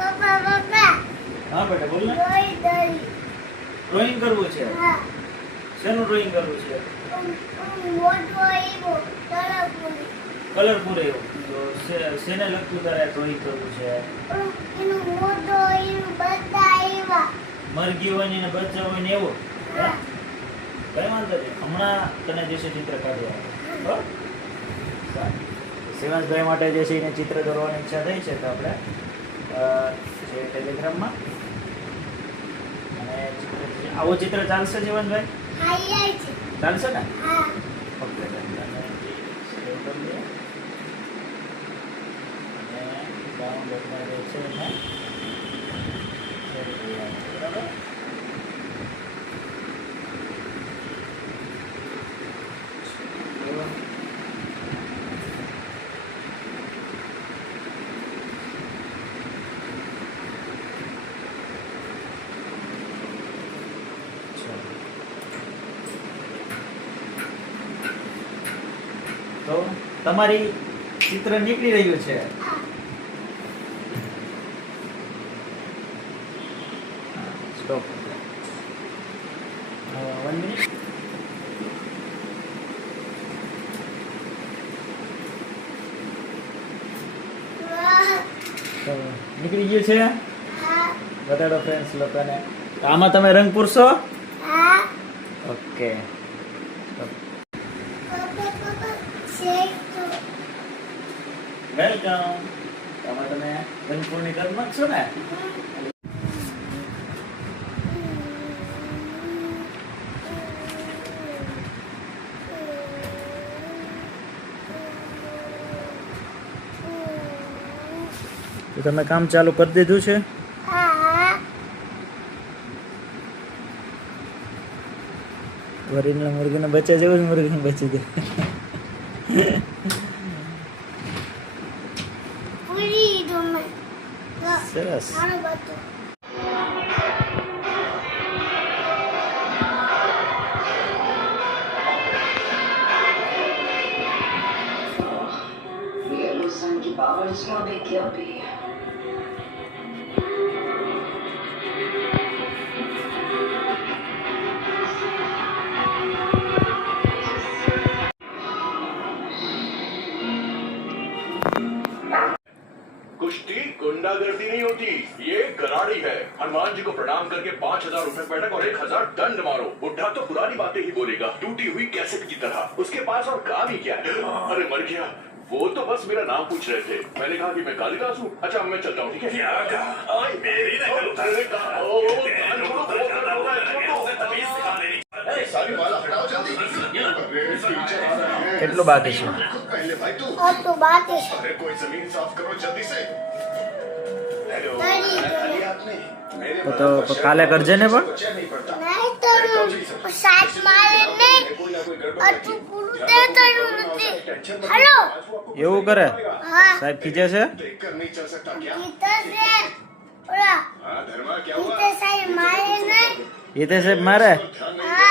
પપ્પા પપ્પા હા બેટા બોલ ને. ડ્રોઈંગ કરવું છે. હા શેનું ડ્રોઈંગ કરવું છે? મોટો એવો કલરફુલ કલરફુલ એવું. તો શેને લગતું તારે ડ્રોઈંગ કરવું છે? એનું મોટો એનું બધા એવા મરઘી હોય ને એને બચ્ચા હોય ને એવું. હા કઈ વાંધો નહીં, હમણાં તને જે છે ચિત્ર કાઢવા બરાબર. શિવાંશભાઈ માટે જે છે એને ચિત્ર દોરવાની ઈચ્છા થઈ છે તો આપણે જે ટેલિગ્રામમાં અને આવું ચિત્ર ચાલશે શિવાંશભાઈ? હાઈ છે ચાલશે ને? હા ઓકે અને ડાઉનલોડમાં જે છે એને બરાબર. તો તમારી ચિત્ર નીકળી રહ્યું છે. સ્ટોપ. 1 મિનિટ. તો નીકળી ગયું છે. હા બતાડો ફ્રેન્ડ્સ લોકોને. તો આમાં તમે રંગ પૂરશો? હા ઓકે. પપ્પા શેક તો વેલકમ. આમાં તમે રંગ પૂર્ણ કરી નાખશો ને? તો તમે કામ ચાલુ કરી દીધું છે? હા વરીના મુર્ગીના બચ્ચા જેવું જ મુર્ગીના બચ્ચા જેવું. પૂરી તમે સરસ. આનું બધું Yellow Sun की पावर इसमें देखी अभी कुश्ती गुंडागर्दी नहीं होती, ये कराड़ी है। हनुमान जी को प्रणाम करके 5,000 रुपए बैठक और 1,000 दंड मारो। बुढ़ा तो पुरानी बातें ही बोलेगा, टूटी हुई कैसेट की तरह। उसके पास और काम ही क्या है? अरे मर गया, वो तो बस मेरा नाम पूछ रहे थे। मैंने कहा कि मैं कालिदास हूँ। अच्छा मैं चलता हूँ, ठीक है? क्या कहा? ओए, मेरी नकल उतार। मैंने कहा, ओ, कान छोड़ो, वो कर रहा है, छोड़ो। ए, सारी माला हटाओ जल्दी। अरे, टीचर आ रहा है। કેટલું બાકી છે? पहले भाई तू। આ તો બાકી છે अरे कोई जमीन साफ करो जल्दी से। हेलो, કરી દો. खाना लिया आपने? मेरे તો કાલે કરજે ને પણ. बच्चा नहीं पड़ता। નહીં તો સાત મારે નહીં આટલું પૂરું તે કર્યું નથી. હેલો એવું કરે? હા સાહેબ ખીજે છે? देखकर नहीं चल सकता क्या? ગીતા છે ઓલા हाँ धर्मा क्या हुआ? ગીતા સાહેબ મારે નહીં. હિતે સાહેબ મારે? હા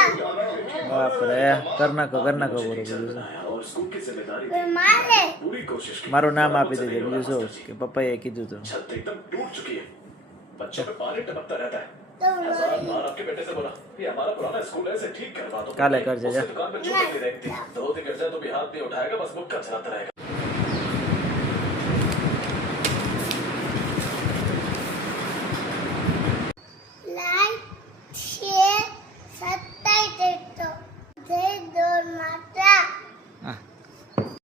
બાપરે. કર નાખો બરોબર છે. और स्कूल की जिम्मेदारी કોઈ મારે पूरी कोशिश की। મારું નામ આપી દેજે. બીજું શું કે પપ્પાએ કીધું તો. छत एकदम टूट चुकी है, बच्चों पे पानी टपकता रहता है। તો बार आपके बेटे से बोला ये हमारा पुराना स्कूल है, इसे ठीक करवा दो। काले कर दे जा। उसकी दुकान पे चोट लगी रहती है, 2 दिन गिर जाए तो भी हाथ नहीं उठाएगा, बस मुक्का चलाता रहेगा।